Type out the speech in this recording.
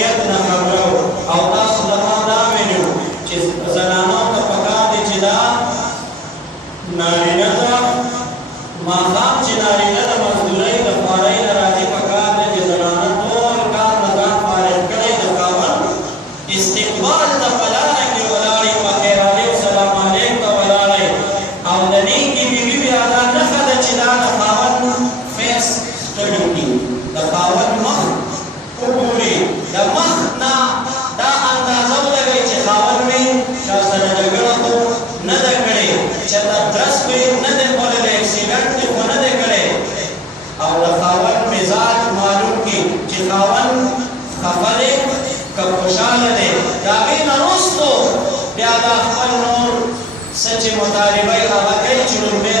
شریعت نه خبره او تاسو زما دا ویلو چې زنانو ته پکار دي چې دا نارینه ته ماښام چې نارینه د مزدورۍ د خوارۍ نه راځي پکار دی چې زنانه ټول کار نه ځان فارغ کړی د خاوند استقبال ته په لاره کې ولاړې په خیر علیک سلام علیک ته ولاړې او د نیکې بیبي بیا دا نښه ده چې دا د خاوند فیس سټډي کړي د خاوند مخ وګوري د مخ نه دا اندازه ولګوي چې خاوند مې چا سره جګړه خو نه ده کړې چېرته درس مې نه دی خوړلی اکسیډنټ مې خو نه دی کړی او د خاوند مزاج معلوم کړي چې خاوند خفه دی که خوشحاله دی د هغې نه وروستو بیا دا خپل نور څه چې مطالبه یې هغه کوي چې لومړی